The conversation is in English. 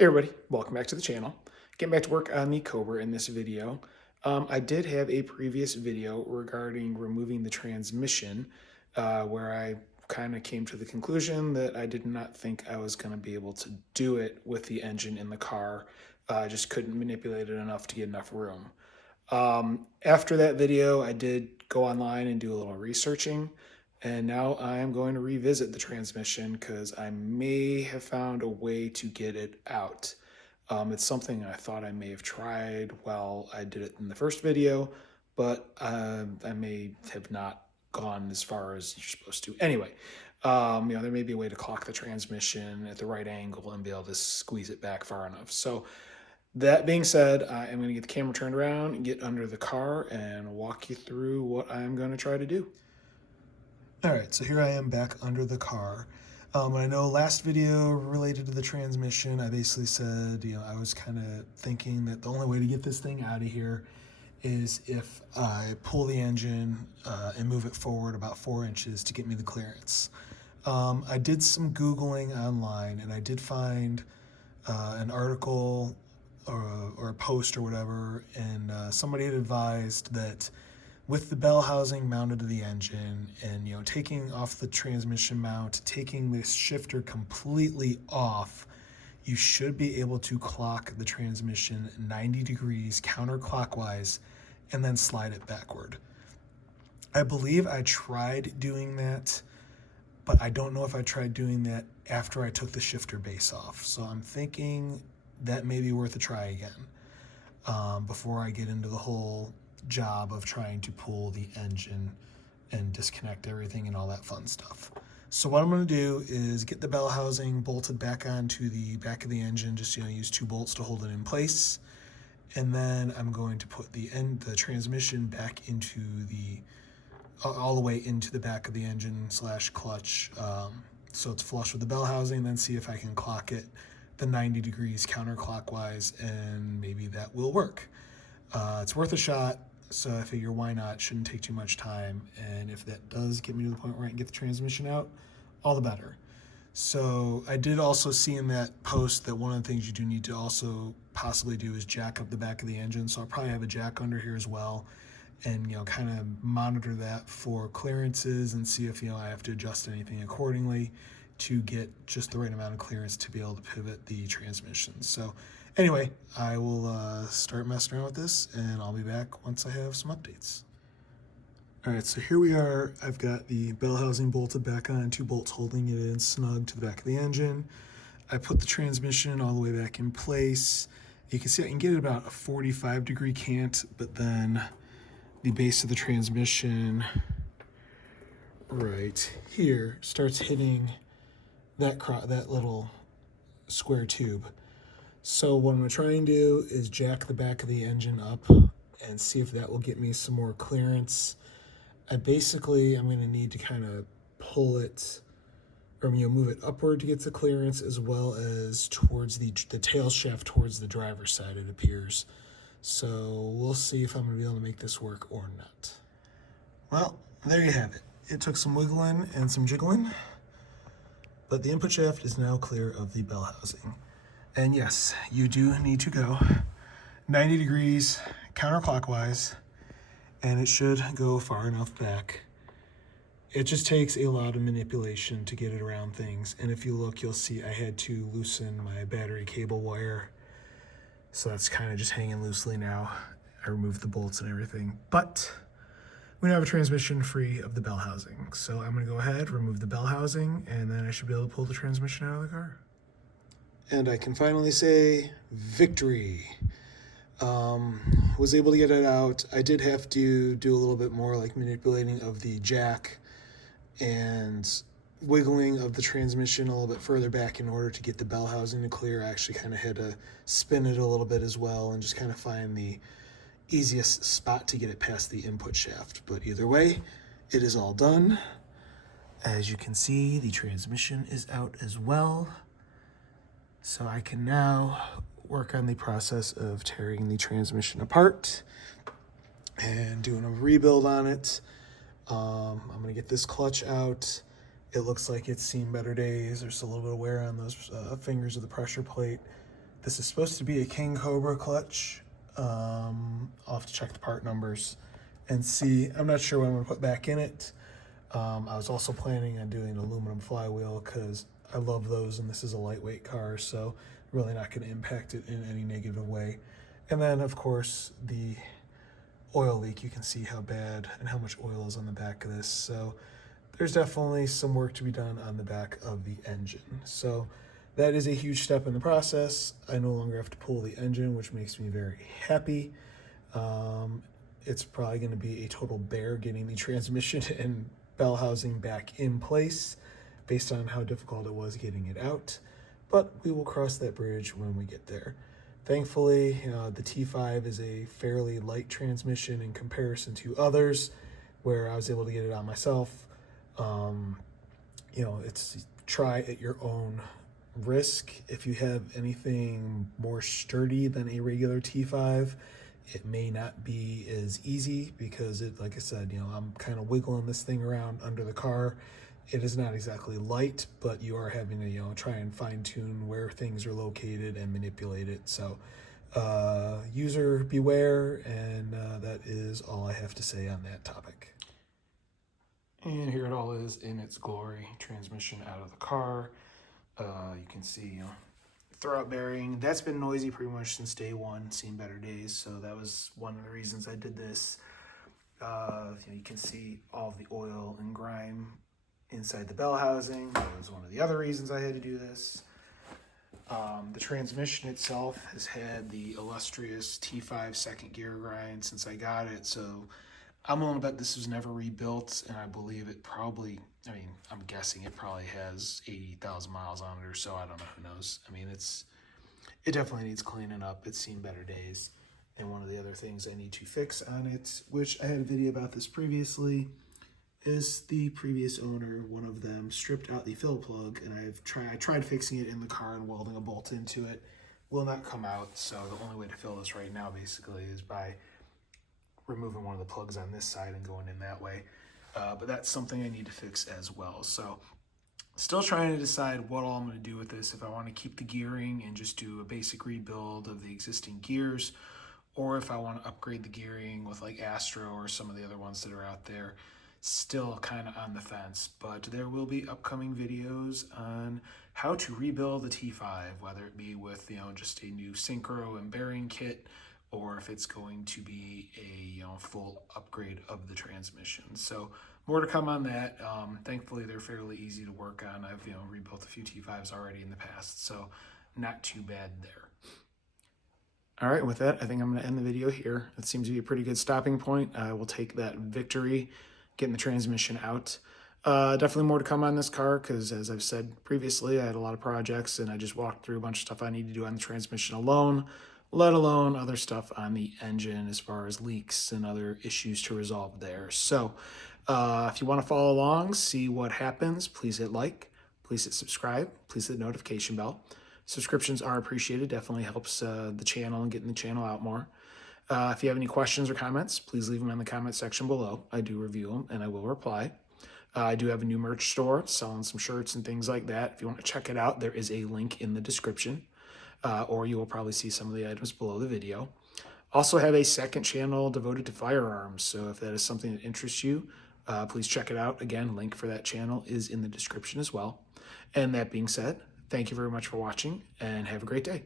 Hey everybody, welcome back to the channel. Getting back to work on the Cobra in this video. I did have a previous video regarding removing the transmission where I kind of came to the conclusion that I did not think I was going to be able to do it with the engine in the car. I just couldn't manipulate it enough to get enough room. After that video, I did go online and do a little researching, and now I am going to revisit the transmission because I may have found a way to get it out. It's something I thought I may have tried while I did it in the first video, but I may have not gone as far as you're supposed to. Anyway, there may be a way to clock the transmission at the right angle and be able to squeeze it back far enough. So that being said, I am going to get the camera turned around, get under the car, and walk you through what I'm going to try to do. All right, so here I am back under the car. I know last video related to the transmission, I basically said, I was kind of thinking that the only way to get this thing out of here is if I pull the engine and move it forward about 4 inches to get me the clearance. I did some Googling online, and I did find an article or a post or whatever, and somebody had advised that with the bell housing mounted to the engine and taking off the transmission mount, taking this shifter completely off, you should be able to clock the transmission 90 degrees counterclockwise and then slide it backward. I believe I tried doing that, but I don't know if I tried doing that after I took the shifter base off. So I'm thinking that may be worth a try again before I get into the whole job of trying to pull the engine and disconnect everything and all that fun stuff. So what I'm going to do is get the bell housing bolted back onto the back of the engine, just use 2 bolts to hold it in place, and then I'm going to put the transmission back into all the way into the back of the engine / clutch, so it's flush with the bell housing, then see if I can clock it the 90 degrees counterclockwise, and maybe that will work. It's worth a shot, so I figure why not? Shouldn't take too much time, and if that does get me to the point where I can get the transmission out, all the better. So I did also see in that post that one of the things you do need to also possibly do is jack up the back of the engine, so I'll probably have a jack under here as well, and kind of monitor that for clearances and see if I have to adjust anything accordingly to get just the right amount of clearance to be able to pivot the transmission. So anyway, I will start messing around with this, and I'll be back once I have some updates. All right, so here we are. I've got the bell housing bolted back on, 2 bolts holding it in snug to the back of the engine. I put the transmission all the way back in place. You can see I can get it about a 45-degree cant, but then the base of the transmission right here starts hitting that little square tube. So what I'm going to try and do is jack the back of the engine up and see if that will get me some more clearance. I'm going to need to kind of pull it, or move it upward to get the clearance, as well as towards the tail shaft towards the driver's side, it appears. So we'll see if I'm going to be able to make this work or not. Well, there you have it. It took some wiggling and some jiggling, but the input shaft is now clear of the bell housing. And yes, you do need to go 90 degrees counterclockwise, and it should go far enough back. It just takes a lot of manipulation to get it around things. And if you look, you'll see I had to loosen my battery cable wire. So that's kind of just hanging loosely now. I removed the bolts and everything, but we now have a transmission free of the bell housing. So I'm going to go ahead, remove the bell housing, and then I should be able to pull the transmission out of the car. And I can finally say victory. Was able to get it out. I did have to do a little bit more like manipulating of the jack and wiggling of the transmission a little bit further back in order to get the bell housing to clear. I actually kind of had to spin it a little bit as well and just kind of find the easiest spot to get it past the input shaft. But either way, it is all done. As you can see, the transmission is out as well. So I can now work on the process of tearing the transmission apart and doing a rebuild on it. I'm going to get this clutch out. It looks like it's seen better days. There's a little bit of wear on those fingers of the pressure plate. This is supposed to be a King Cobra clutch. I'll have to check the part numbers and see. I'm not sure what I'm going to put back in it. I was also planning on doing an aluminum flywheel because I love those, and this is a lightweight car, so really not going to impact it in any negative way. And then, of course, the oil leak. You can see how bad and how much oil is on the back of this. So there's definitely some work to be done on the back of the engine. So that is a huge step in the process. I no longer have to pull the engine, which makes me very happy. It's probably going to be a total bear getting the transmission and bell housing back in place based on how difficult it was getting it out. But we will cross that bridge when we get there. Thankfully, the T5 is a fairly light transmission in comparison to others where I was able to get it on myself. It's try at your own risk. If you have anything more sturdy than a regular T5, it may not be as easy because like I said, I'm kind of wiggling this thing around under the car. It is not exactly light, but you are having to, try and fine tune where things are located and manipulate it. So, user beware, and that is all I have to say on that topic. And here it all is in its glory. Transmission out of the car. You can see, throwout bearing. That's been noisy pretty much since day one, seen better days. So that was one of the reasons I did this. You can see all of the oil and grime inside the bell housing. That was one of the other reasons I had to do this. The transmission itself has had the illustrious T5 second gear grind since I got it, so I'm willing to bet this was never rebuilt, and I believe it probably, I'm guessing it probably has 80,000 miles on it or so. I don't know, who knows. It definitely needs cleaning up. It's seen better days. And one of the other things I need to fix on it, which I had a video about this previously, is the previous owner, one of them, stripped out the fill plug, and I tried fixing it in the car and welding a bolt into it. Will not come out, so the only way to fill this right now basically is by removing one of the plugs on this side and going in that way. But that's something I need to fix as well. So still trying to decide what all I'm going to do with this, if I want to keep the gearing and just do a basic rebuild of the existing gears, or if I want to upgrade the gearing with like Astro or some of the other ones that are out there. Still kind of on the fence, but there will be upcoming videos on how to rebuild the T5, whether it be with just a new synchro and bearing kit, or if it's going to be a full upgrade of the transmission. So more to come on that. Thankfully, they're fairly easy to work on. I've rebuilt a few T5s already in the past, so not too bad there. All right, with that, I think I'm going to end the video here. It seems to be a pretty good stopping point. I will take that victory getting the transmission out. Definitely more to come on this car because, as I've said previously, I had a lot of projects and I just walked through a bunch of stuff I need to do on the transmission alone, let alone other stuff on the engine as far as leaks and other issues to resolve there. So if you want to follow along, see what happens, please hit like, please hit subscribe, please hit the notification bell. Subscriptions are appreciated, definitely helps the channel and getting the channel out more. If you have any questions or comments, please leave them in the comment section below. I do review them and I will reply. I do have a new merch store selling some shirts and things like that. If you want to check it out, there is a link in the description, or you will probably see some of the items below the video. Also have a second channel devoted to firearms, so if that is something that interests you, please check it out. Again, link for that channel is in the description as well. And that being said, thank you very much for watching and have a great day.